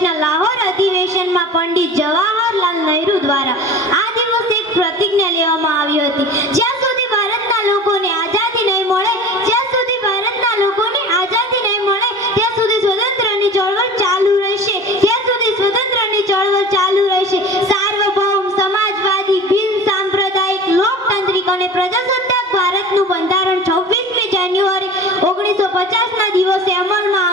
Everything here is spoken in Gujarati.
કોંગ્રેસના લાહોર અધિવેશનમાં પંડિત જવાહરલાલ નહેરુ દ્વારા આ દિવસે એક પ્રતિજ્ઞા લેવામાં આવી હતી, જ્યાં સુધી ભારતના લોકોને આઝાદી નહીં મળે, જ્યાં સુધી ભારતના લોકોને આઝાદી નહીં મળે ત્યાં સુધી સ્વતંત્રની ચળવળ ચાલુ રહેશે, ત્યાં સુધી સ્વતંત્રની ચળવળ ચાલુ રહેશે। સાર્વભૌમ સમાજવાદી બિન સાંપ્રદાયિક લોકતાંત્રિક અને પ્રજાસત્તાક ભારતનું બંધારણ 26મી જાન્યુઆરી 1950ના દિવસે અમલમાં